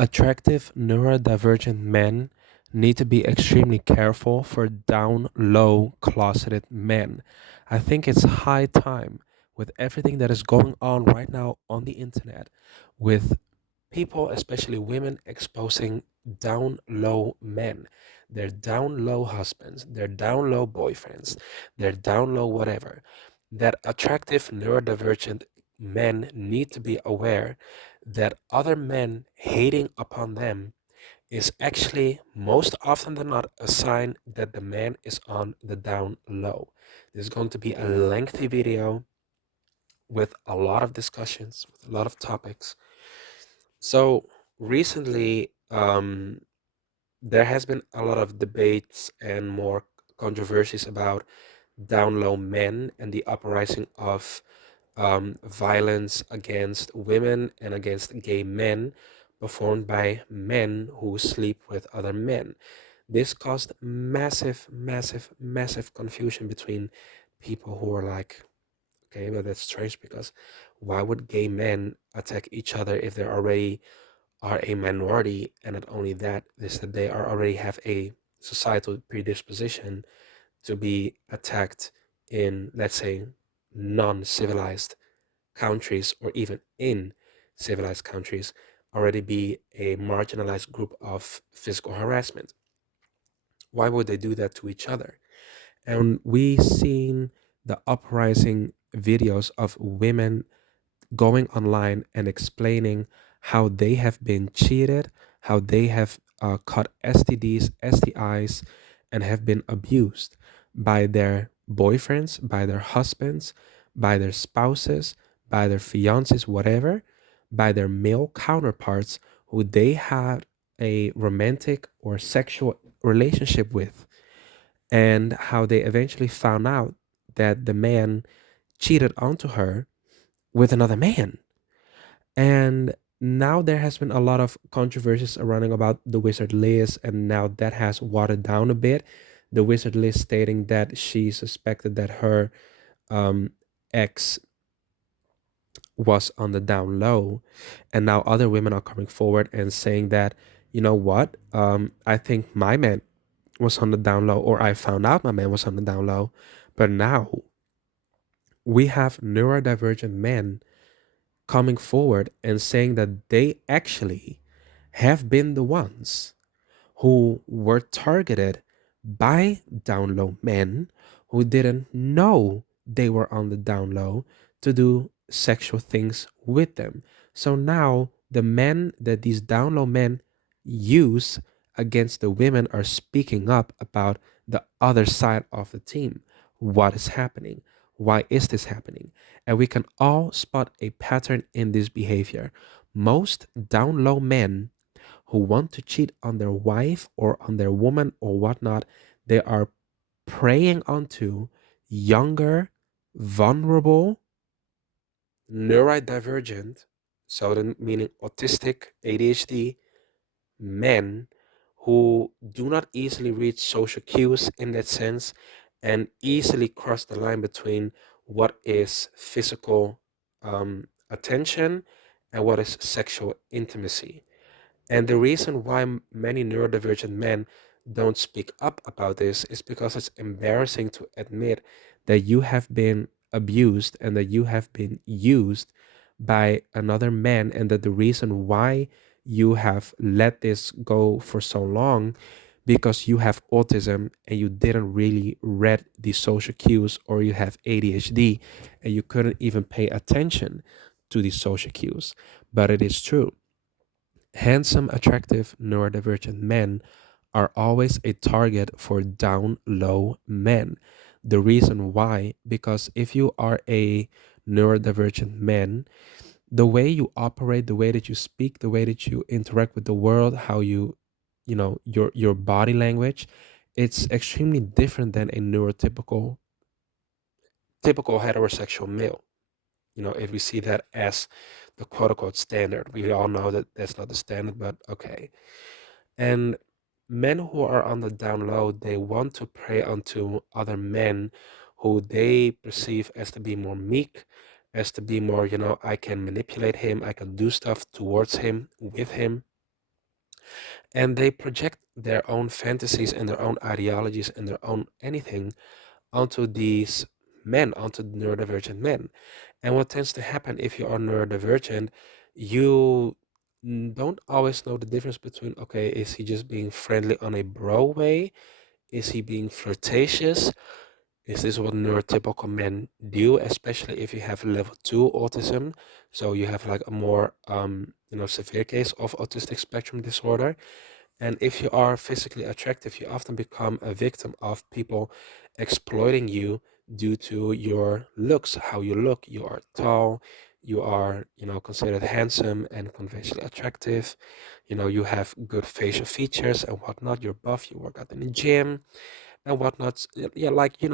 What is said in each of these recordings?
Attractive neurodivergent men need to be extremely careful for down low closeted men. I think it's high time with everything that is going on right now on the internet, with people, especially women, exposing down low men, their down low husbands, their down low boyfriends, their down low whatever. That attractive neurodivergent men need to be aware that other men hating upon them is actually most often than not a sign that the man is on the down low. There's going to be a lengthy video with a lot of discussions, with a lot of topics. So recently, there has been a lot of debates and more controversies about down low men and the uprising of violence against women and against gay men performed by men who sleep with other men. This caused massive, massive, massive confusion between people who are like, okay, but that's strange because why would gay men attack each other if they already are a minority? And not only that, is that they are already have a societal predisposition to be attacked in, let's say, non-civilized countries, or even in civilized countries, already be a marginalized group of physical harassment. Why would they do that to each other? And we seen the uprising videos of women going online and explaining how they have been cheated, how they have caught STDs, STIs, and have been abused by their boyfriends, by their husbands, by their spouses, by their fiancés, whatever, by their male counterparts who they had a romantic or sexual relationship with, and how they eventually found out that the man cheated onto her with another man. And now there has been a lot of controversies surrounding about the wizard Liz, and now that has watered down a bit. The wizard Liz stating that she suspected that her um, ex was on the down low, and now other women are coming forward and saying that, you know what, I think my man was on the down low, or I found out my man was on the down low, but now we have neurodivergent men coming forward and saying that they actually have been the ones who were targeted by down low men who didn't know they were on the down low to do sexual things with them. So now the men that these down low men use against the women are speaking up about the other side of the team. What is happening? Why is this happening? And we can all spot a pattern in this behavior. Most down low men who want to cheat on their wife or on their woman or whatnot, they are preying onto younger, vulnerable, neurodivergent, so then meaning autistic, ADHD men who do not easily read social cues in that sense and easily cross the line between what is physical attention and what is sexual intimacy. And the reason why many neurodivergent men don't speak up about this is because it's embarrassing to admit that you have been abused and that you have been used by another man, and that the reason why you have let this go for so long because you have autism and you didn't really read the social cues, or you have ADHD and you couldn't even pay attention to the social cues. But it is true. Handsome, attractive, neurodivergent men are always a target for down low men. The reason why, because if you are a neurodivergent man, the way you operate, the way that you speak, the way that you interact with the world, how you know, your body language, it's extremely different than a neurotypical typical heterosexual male. You know, if we see that as the quote unquote standard, we all know that that's not the standard, but okay. And men who are on the down low, they want to prey onto other men who they perceive as to be more meek, as to be more, you know, I can manipulate him, I can do stuff towards him, with him. And they project their own fantasies and their own ideologies and their own anything onto these men, onto neurodivergent men. And what tends to happen if you are neurodivergent, you don't always know the difference between, okay, is he just being friendly on a bro way? Is he being flirtatious? Is this what neurotypical men do, especially if you have level 2 autism? So you have like a more severe case of autistic spectrum disorder. And if you are physically attractive, you often become a victim of people exploiting you due to your looks, how you look. You are tall, you are, considered handsome and conventionally attractive. You have good facial features and whatnot. You're buff, you work out in the gym and whatnot. Yeah, like, you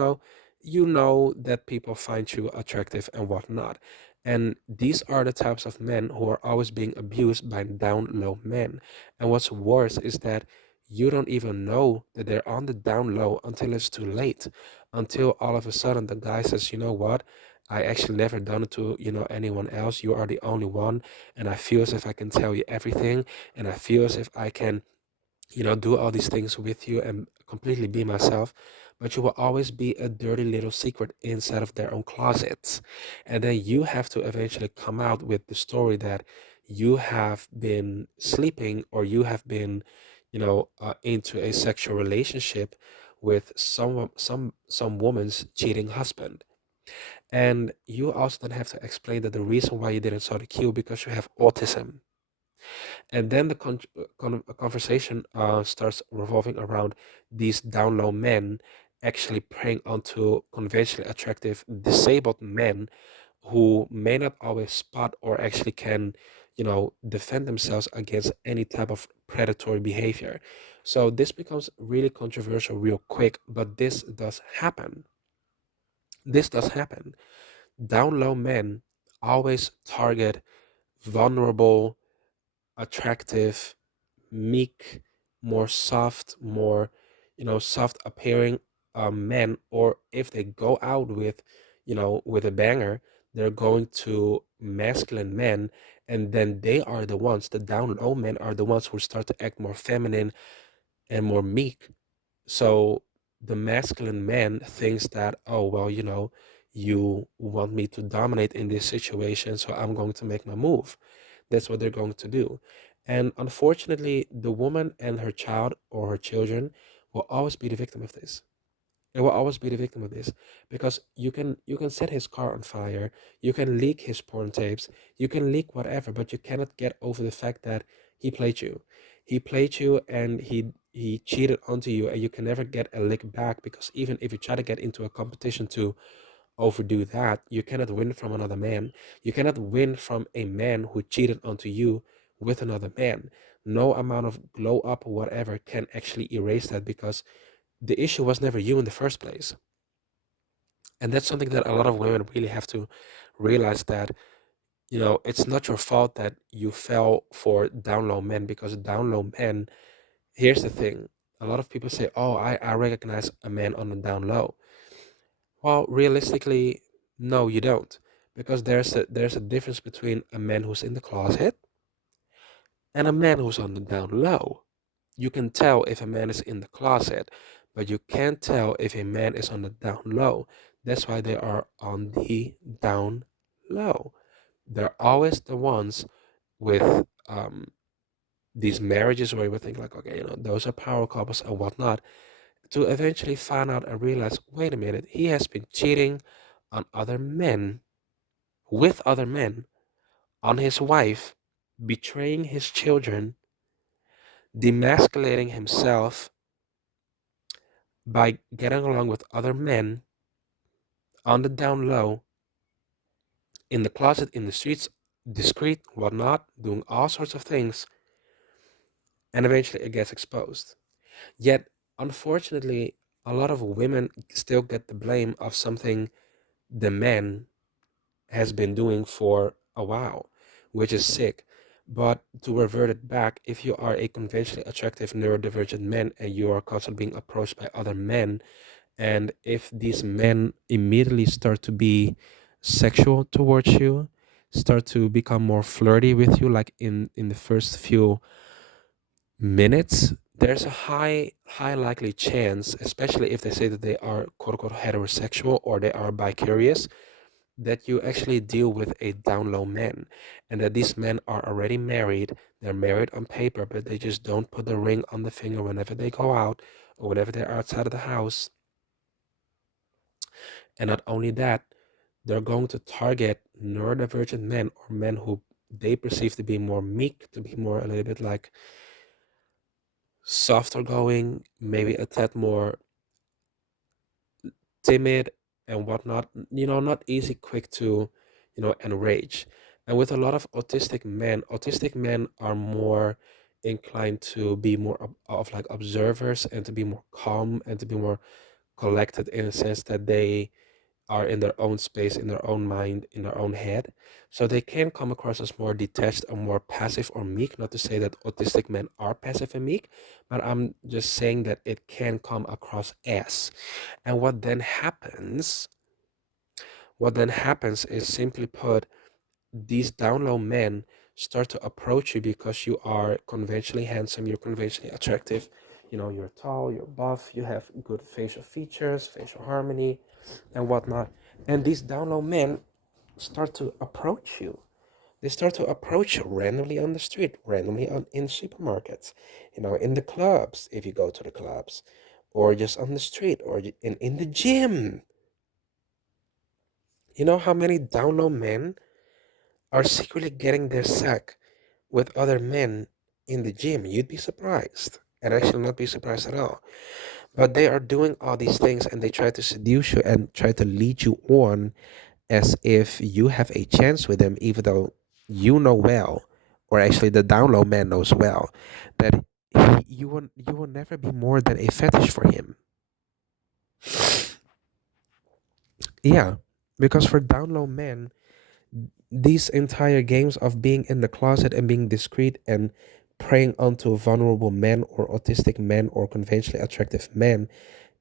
know that people find you attractive and whatnot. And these are the types of men who are always being abused by down low men. And what's worse is that you don't even know that they're on the down low until it's too late. Until all of a sudden the guy says, you know what? I actually never done it to, anyone else. You are the only one. And I feel as if I can tell you everything. And I feel as if I can do all these things with you and completely be myself, but you will always be a dirty little secret inside of their own closets. And then you have to eventually come out with the story that you have been sleeping or you have been, into a sexual relationship with some woman's cheating husband. And you also then have to explain that the reason why you didn't saw the cue because you have autism. And then the conversation starts revolving around these down low men actually preying onto conventionally attractive disabled men who may not always spot or actually can, defend themselves against any type of predatory behavior. So this becomes really controversial real quick, but this does happen. This does happen. Down low men always target vulnerable, attractive, meek, more soft, more, soft appearing men, or if they go out with, with a banger, they're going to masculine men, and then they are the ones, the down low men are the ones who start to act more feminine and more meek. So the masculine man thinks that, oh, well, you want me to dominate in this situation, so I'm going to make my move. That's what they're going to do. And unfortunately, the woman and her child or her children will always be the victim of this. It will always be the victim of this because you can set his car on fire, you can leak his porn tapes, you can leak whatever, but you cannot get over the fact that he played you. He played you and he cheated onto you, and you can never get a lick back because even if you try to get into a competition to overdo that, you cannot win from another man. You cannot win from a man who cheated onto you with another man. No amount of glow up or whatever can actually erase that because the issue was never you in the first place. And that's something that a lot of women really have to realize that, it's not your fault that you fell for down low men because down low men, here's the thing. A lot of people say, oh, I recognize a man on the down low. Well, realistically, no, you don't. Because there's a difference between a man who's in the closet and a man who's on the down low. You can tell if a man is in the closet, but you can't tell if a man is on the down low. That's why they are on the down low. They're always the ones with these marriages where you think like, okay, those are power couples and whatnot, to eventually find out and realize, wait a minute, he has been cheating on other men, with other men, on his wife, betraying his children, demasculating himself by getting along with other men on the down low, in the closet, in the streets, discreet, whatnot, doing all sorts of things, and eventually it gets exposed. Yet, unfortunately, a lot of women still get the blame of something the man has been doing for a while, which is sick. But to revert it back, if you are a conventionally attractive neurodivergent man and you are constantly being approached by other men, and if these men immediately start to be sexual towards you, start to become more flirty with you, like in the first few minutes, there's a high likely chance, especially if they say that they are quote unquote heterosexual or they are bicurious, that you actually deal with a down low man, and that these men are already married. They're married on paper, but they just don't put the ring on the finger whenever they go out or whenever they're outside of the house. And not only that, they're going to target neurodivergent men or men who they perceive to be more meek, to be more a little bit like softer going, maybe a tad more timid and whatnot, not easy, quick to, enrage. And with a lot of autistic men are more inclined to be more of like observers and to be more calm and to be more collected in a sense that they are in their own space, in their own mind, in their own head. So they can come across as more detached or more passive or meek. Not to say that autistic men are passive and meek, but I'm just saying that it can come across as. And what then happens is, simply put, these down low men start to approach you because you are conventionally handsome, you're conventionally attractive, you're tall, you're buff, you have good facial features, facial harmony, and whatnot. And these down low men start to approach you. They start to approach you randomly on the street, randomly in supermarkets, in the clubs, if you go to the clubs, or just on the street, or in the gym. You know how many down low men are secretly getting their sack with other men in the gym? You'd be surprised, and actually not be surprised at all. But they are doing all these things, and they try to seduce you and try to lead you on as if you have a chance with them, even though you know well, or actually the down low man knows well, that you will never be more than a fetish for him. Yeah, because for down low men, these entire games of being in the closet and being discreet and preying onto vulnerable men or autistic men or conventionally attractive men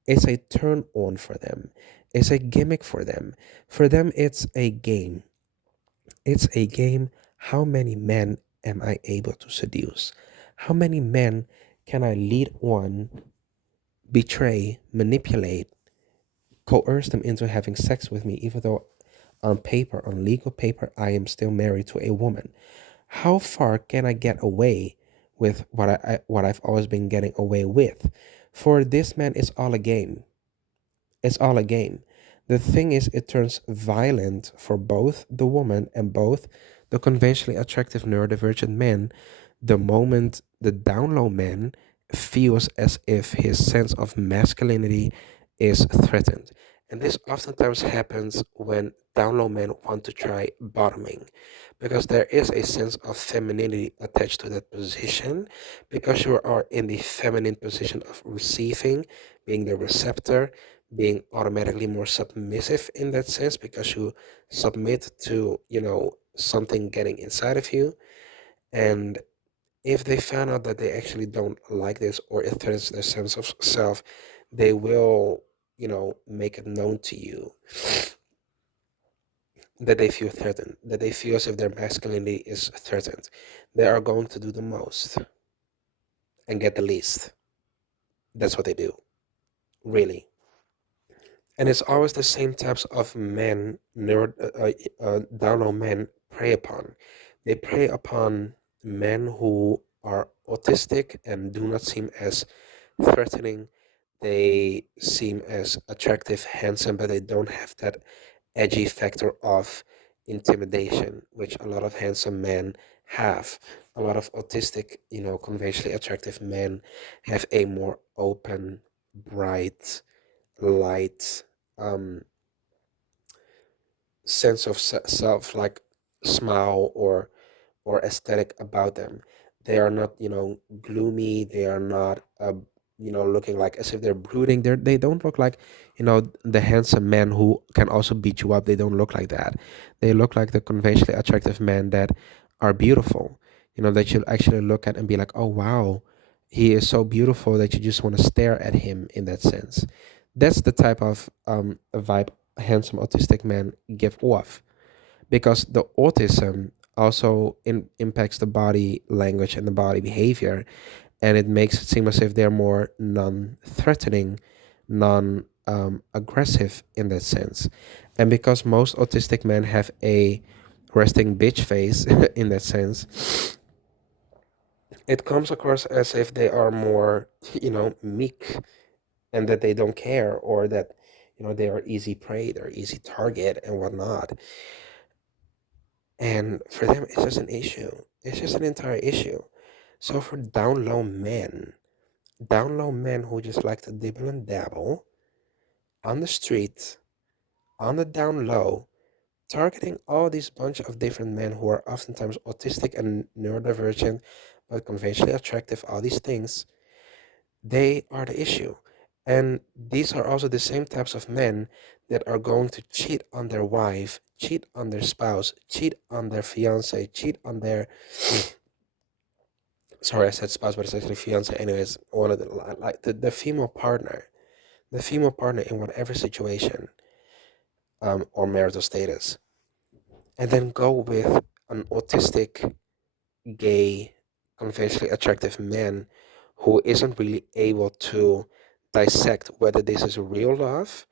is a turn on for them. It's a gimmick for them. For them, it's a game. It's a game. How many men am I able to seduce? How many men can I lead on, betray, manipulate, coerce them into having sex with me, even though on paper, on legal paper, I am still married to a woman? How far can I get away with what I've always been getting away with? For this man, it's all a game. It's all a game. The thing is, it turns violent for both the woman and both the conventionally attractive neurodivergent man the moment the down low man feels as if his sense of masculinity is threatened. And this oftentimes happens when down low men want to try bottoming, because there is a sense of femininity attached to that position, because you are in the feminine position of receiving, being the receptor, being automatically more submissive in that sense, because you submit to, something getting inside of you. And if they found out that they actually don't like this, or it threatens their sense of self, they will, make it known to you that they feel threatened, that they feel as if their masculinity is threatened. They are going to do the most and get the least. That's what they do, really. And it's always the same types of men, down low men prey upon. They prey upon men who are autistic and do not seem as threatening. They seem as attractive, handsome, but they don't have that edgy factor of intimidation, which a lot of handsome men have. A lot of autistic, conventionally attractive men have a more open, bright, light, um, sense of self, like smile or aesthetic about them. They are not, gloomy. They are not, looking like as if they're brooding. They don't look like, the handsome men who can also beat you up. They don't look like that. They look like the conventionally attractive men that are beautiful. That you actually look at and be like, oh wow, he is so beautiful that you just want to stare at him in that sense. That's the type of vibe handsome autistic men give off, because the autism also impacts the body language and the body behavior, and it makes it seem as if they're more non-threatening, non-aggressive in that sense. And because most autistic men have a resting bitch face in that sense, it comes across as if they are more, meek, and that they don't care, or that, they are easy prey, they're easy target and whatnot. And for them, it's just an issue. It's just an entire issue. So for down low men who just like to dibble and dabble on the street, on the down low, targeting all these bunch of different men who are oftentimes autistic and neurodivergent, but conventionally attractive, all these things, they are the issue. And these are also the same types of men that are going to cheat on their wife, cheat on their spouse, cheat on their fiance, cheat on their, sorry, I said spouse, but it's actually fiance anyways, one of the, like the female partner, in whatever situation, or marital status, and then go with an autistic, gay, conventionally attractive man who isn't really able to dissect whether this is real love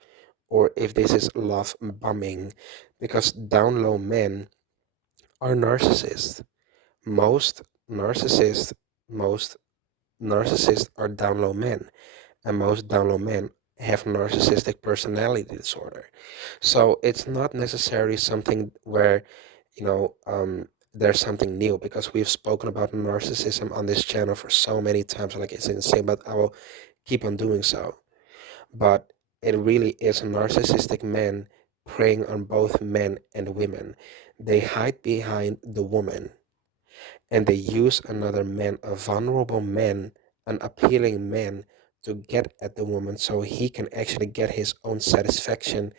or if this is love bombing, because down low men are narcissists. Most narcissists, most narcissists are down low men, and most down low men have narcissistic personality disorder. So it's not necessarily something where, there's something new, because we've spoken about narcissism on this channel for so many times, like it's insane, but I will keep on doing so. But it really is narcissistic men preying on both men and women. They hide behind the woman, and they use another man, a vulnerable man, an appealing man, to get at the woman so he can actually get his own satisfaction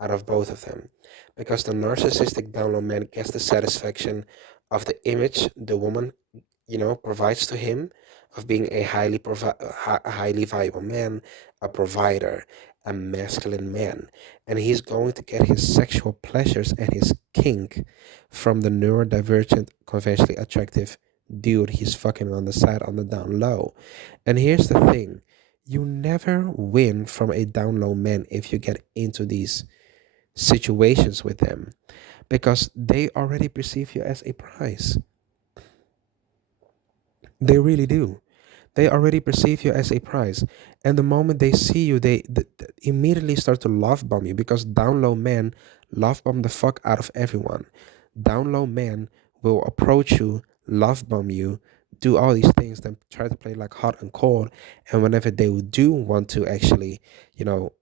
out of both of them. Because the narcissistic down low man gets the satisfaction of the image the woman, provides to him, of being a highly valuable man, a provider, a masculine man, and he's going to get his sexual pleasures and his kink from the neurodivergent, conventionally attractive dude he's fucking on the side, on the down low. And here's the thing: you never win from a down low man if you get into these situations with them, because they already perceive you as a prize. They really do. They already perceive you as a prize. And the moment they see you, they immediately start to love bomb you, because down low men love bomb the fuck out of everyone. Down low men will approach you, love bomb you, do all these things, then try to play like hot and cold. And whenever they do want to actually, you know,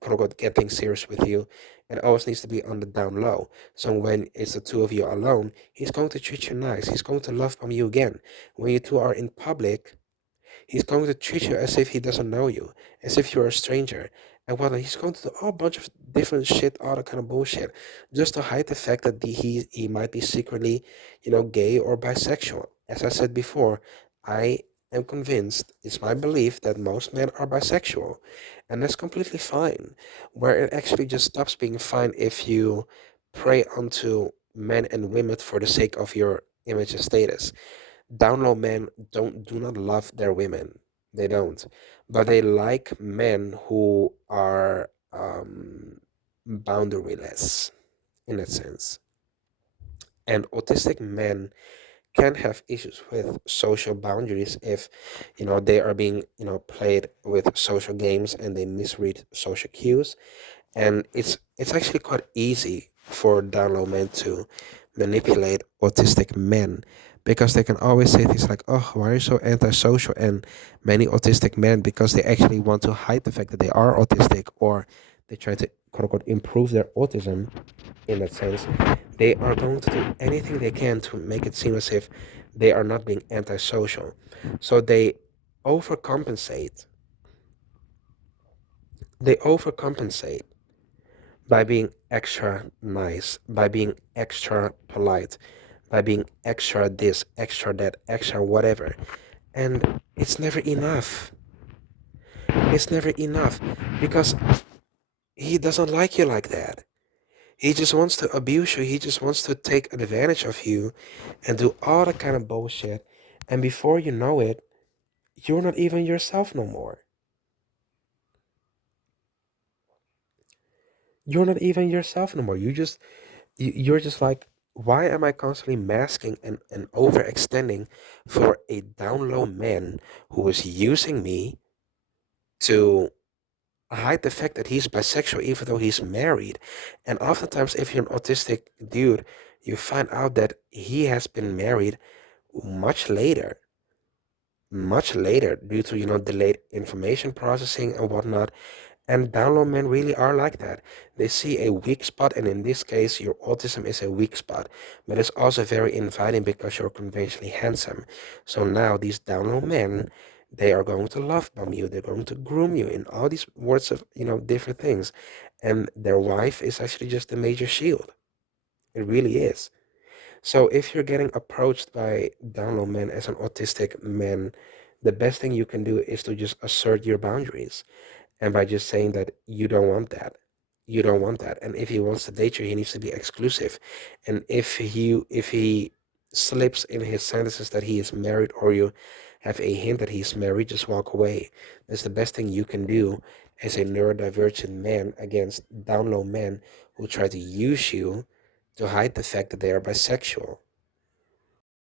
quote unquote, get things serious with you, it always needs to be on the down low. So when it's the two of you alone, he's going to treat you nice. He's going to love bomb you again. When you two are in public, he's going to treat you as if he doesn't know you, as if you're a stranger. And well, he's going to do all bunch of different shit, all that kind of bullshit, just to hide the fact that he might be secretly, gay or bisexual. As I said before, I am convinced, it's my belief, that most men are bisexual, and that's completely fine. Where it actually just stops being fine if you prey onto men and women for the sake of your image and status. Down low men do not love their women. They don't. But they like men who are boundaryless in that sense. And autistic men can have issues with social boundaries if, they are being, played with social games and they misread social cues. And it's actually quite easy for down low men to manipulate autistic men, because they can always say things like, oh, why are you so antisocial? And many autistic men, because they actually want to hide the fact that they are autistic, or they try to quote unquote improve their autism in that sense, they are going to do anything they can to make it seem as if they are not being antisocial. So overcompensate they overcompensate by being extra nice, by being extra polite, by being extra this, extra that, extra whatever. And it's never enough. It's never enough, because he doesn't like you like that. He just wants to abuse you. He just wants to take advantage of you and do all that kind of bullshit. And before you know it, you're not even yourself no more. You're not even yourself no more. You're just like, why am I constantly masking and overextending for a down low man who is using me to hide the fact that he's bisexual even though he's married? And oftentimes, if you're an autistic dude, you find out that he has been married much later, much later due to, delayed information processing and whatnot. And download men really are like that. They see a weak spot, and in this case, your autism is a weak spot. But it's also very inviting because you're conventionally handsome. So now these download men, they are going to love bomb you. They're going to groom you in all these words of, different things. And their wife is actually just a major shield. It really is. So if you're getting approached by download men as an autistic man, the best thing you can do is to just assert your boundaries, and by just saying that you don't want that. You don't want that. And if he wants to date you, he needs to be exclusive. And if he slips in his sentences that he is married, or you have a hint that he's married, just walk away. That's the best thing you can do as a neurodivergent man against down low men who try to use you to hide the fact that they are bisexual.